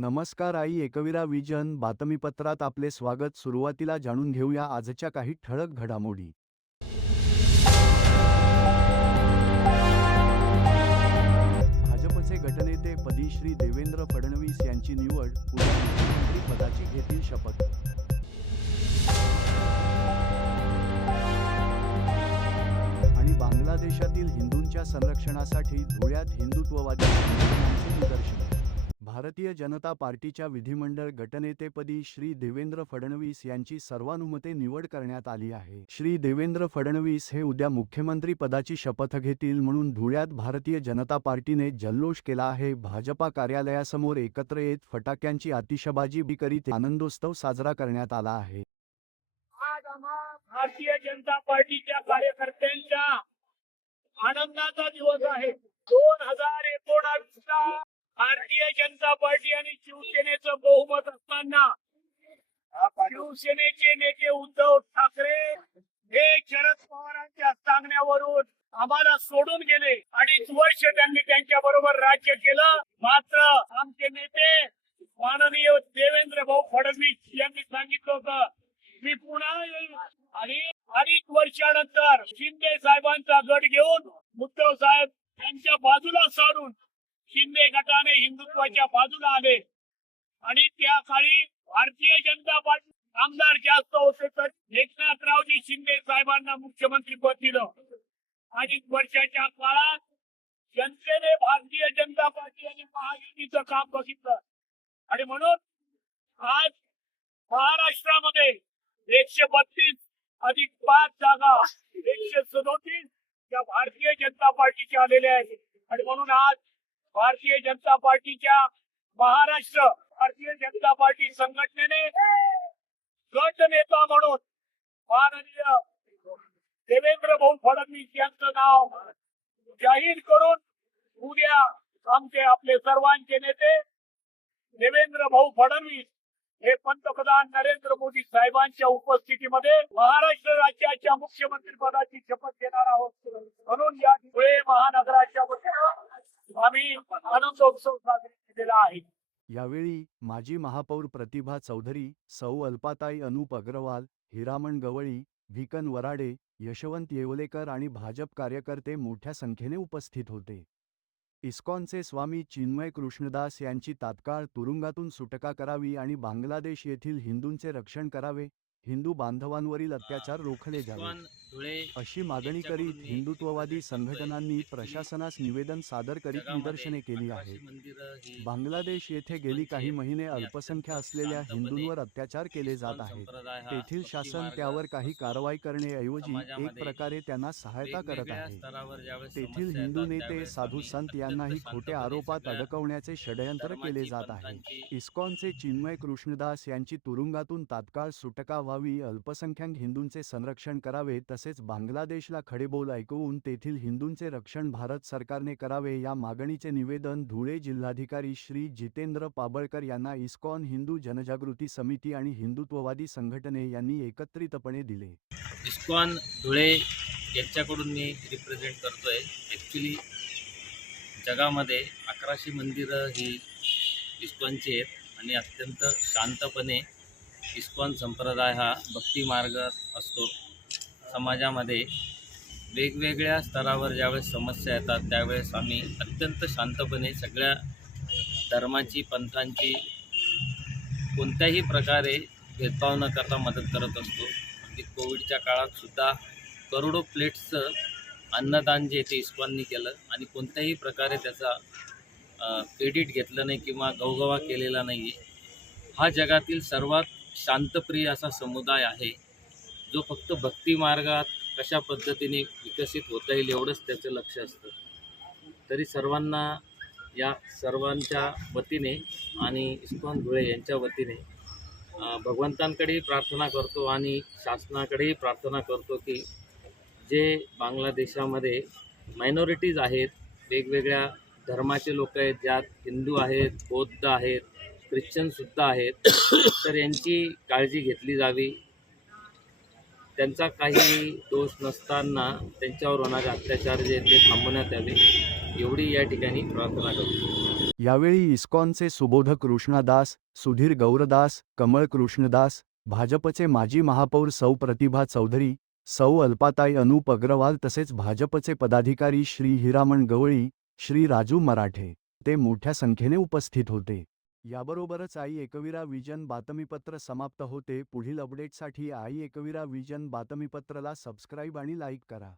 नमस्कार आई एकविरा विजन बातमीपत्रात आपले स्वागत। सुरुवातीला जाणून घेऊया आजच्या काही ठळक घडामोडी। भाजपचे गटनेते पदी श्री देवेंद्र फडणवीस यांची निवड, उद्या मुख्यमंत्री पदाची घेतील शपथ। आणि बांगलादेशातील हिंदूंच्या संरक्षणासाठी धुळ्यात हिंदुत्ववादी संघटनांचे निदर्शन। भारतीय जनता पार्टीच्या विधिमंडळ गटनेतेपदी श्री देवेंद्र फडणवीस यांची सर्वानुमते निवड करण्यात आली आहे। श्री देवेंद्र फडणवीस हे उद्या मुख्यमंत्री पदाची शपथ घेतील म्हणून धुळ्यात भारतीय जनता पार्टीने जल्लोष केला आहे। भाजपा कार्यालयासमोर एकत्र येत फटाक्यांची आतिषबाजी करीत आनंदोत्सव साजरा करण्यात आला आहे। भारतीय जनता पार्टीच्या कार्यकर्त्यांचा आनंदाचा दिवस आहे। 2019चा भारतीय जनता पार्टी आणि शिवसेनेचं बहुमत असताना शिवसेनेचे नेते उद्धव ठाकरे हे शरद पवारांच्या सांगण्यावरून आम्हाला सोडून गेले। 2.5 वर्ष त्यांनी त्यांच्या बरोबर राज्य केलं। मात्र आमचे नेते माननीय देवेंद्र भाऊ फडणवीस यांनी सांगितलं होतं मी पुन्हा येईल आणि 2.5 वर्षानंतर शिंदे साहेबांचा गट घेऊन उद्धव साहेब त्यांच्या बाजूला सारून शिंदे गटाने हिंदुत्वाच्या बाजूला आले आणि त्या काळी भारतीय जनता पार्टी आमदार जास्त होते तर एकनाथरावजी शिंदे साहेबांना मुख्यमंत्री पद दिलं। 2.5 वर्षाच्या काळात जनतेने भारतीय जनता पार्टी आणि महायुतीचं काम बघितलं आणि म्हणून आज महाराष्ट्रामध्ये 132 अधिक 5 जागा 137 या भारतीय जनता पार्टीच्या आलेल्या आहेत। आणि म्हणून आज भारतीय जनता पार्टीच्या महाराष्ट्र भारतीय जनता पार्टी संघटनेने गट नेता म्हणून माननीय देवेंद्र भाऊ फडणवीस यांचं नाव जाहीर करून उद्या आमचे आपले सर्वांचे नेते देवेंद्र भाऊ फडणवीस हे पंतप्रधान नरेंद्र मोदी साहेबांच्या उपस्थितीमध्ये महाराष्ट्र राज्याच्या मुख्यमंत्री पदाची शपथ घेणार आहोत। म्हणून या धुळे महानगराच्या वतीने आम्ही आनंदोत्सव साजरा केलेला आहे। यावेळी माजी महापौर प्रतिभा चौधरी, सौ अल्पाताई अनुप अग्रवाल, हिरामण गवळी, भिकन वराडे, यशवंत येवलेकर आणि भाजप कार्यकर्ते मोठ्या संख्येने उपस्थित होते। इस्कॉनचे स्वामी चिन्मय कृष्णदास यांची तात्काळ तुरुंगातून सुटका करावी आणि बांगलादेश येथील हिंदूंचे रक्षण करावे, हिंदू बांधवांवरील अत्याचार रोखले जावे अशी मागणी करीत हिंदुत्ववादी संघटनांनी प्रशासनास निवेदन सादर करीत निदर्शने केली आहेत। बांगलादेश येथे गेली काही महिने अल्पसंख्य असलेल्या हिंदूंवर अत्याचार केले जात आहेत। तेथील शासन त्यावर काही कारवाई करण्याऐवजी एक प्रकारे त्यांना सहायता करत आहे। तेथील हिंदू नेते साधू संत यांनाही खोट्या आरोपात अडकवण्याचे षडयंत्र केले जात आहे। इस्कॉनचे चिन्मय कृष्णदास यांची तुरुंगातून तात्काळ सुटका व्हावी, अल्पसंख्याक हिंदूंचे संरक्षण करावे तसेच बांगलादेशला खडेबोल ऐकवून तेथील हिंदूंचे रक्षण भारत सरकारने करावे या मागणीचे निवेदन धुळे जिल्हाधिकारी श्री जितेंद्र पाबळकर यांना इस्कॉन हिंदू जनजागृती समिती आणि हिंदुत्ववादी संघटने यांनी एकत्रितपणे दिले। इस्कॉन धुळे यांच्याकडून मी रिप्रेझेंट करतोय। ॲक्च्युली जगामध्ये 1100 मंदिरं ही इस्कॉनची आहेत आणि अत्यंत शांतपणे इस्कॉन संप्रदाय हा भक्ती मार्ग असतो। समाजामध्ये वेगवेगळ्या स्तरावर ज्यावेळेस समस्या येतात त्यावेळेस आम्ही अत्यंत शांतपणे सगळ्या धर्माची पंथांची कोणत्याही प्रकारे भेदभाव न करता मदत करत असतो। अगदी कोविडच्या काळातसुद्धा करोडो प्लेट्सचं अन्नदान जे ते इस्कॉननी केलं आणि कोणत्याही प्रकारे त्याचा क्रेडिट घेतलं नाही किंवा गवगवा केलेला नाही आहे। हा जगातील सर्वात शांतप्रिय असा समुदाय आहे जो फक्त भक्ती मार्गात कशा पद्धतीने विकसित होता येईल एवढंच त्याचं लक्ष असतं। तरी सर्वांना या सर्वांच्या वतीने आणि इस्कॉन धुळे यांच्या वतीने भगवंतांकडेही प्रार्थना करतो आणि शासनाकडेही प्रार्थना करतो की जे बांगलादेशामध्ये मायनॉरिटीज आहेत, वेगवेगळ्या धर्माचे लोक आहेत, ज्यात हिंदू आहेत, बौद्ध आहेत, ख्रिश्चनसुद्धा आहेत, तर यांची काळजी घेतली जावी। त्यांचा काही दोष नसताना त्यांच्यावर होणारे अत्याचार जे ते थांबवण्यात यावे। एवढी या ठिकाणी प्रार्थना करतो. यावेळी इस्कॉनचे सुबोध कृष्णदास, सुधीर गौरदास, कमळ कृष्णदास, भाजपचे माजी महापौर सौ प्रतिभा चौधरी, सौ अल्पाताई अनूप अग्रवाल तसेच भाजपचे पदाधिकारी श्री हिरामण गवळी, श्री राजू मराठे ते मोठ्या संख्येने उपस्थित होते. याबरोबरच आई एकविरा विजन बातमीपत्र समाप्त होते. पुढील अपडेटसाठी आई एकविरा विजन बातमीपत्रला सबस्क्राईब आणि लाईक करा.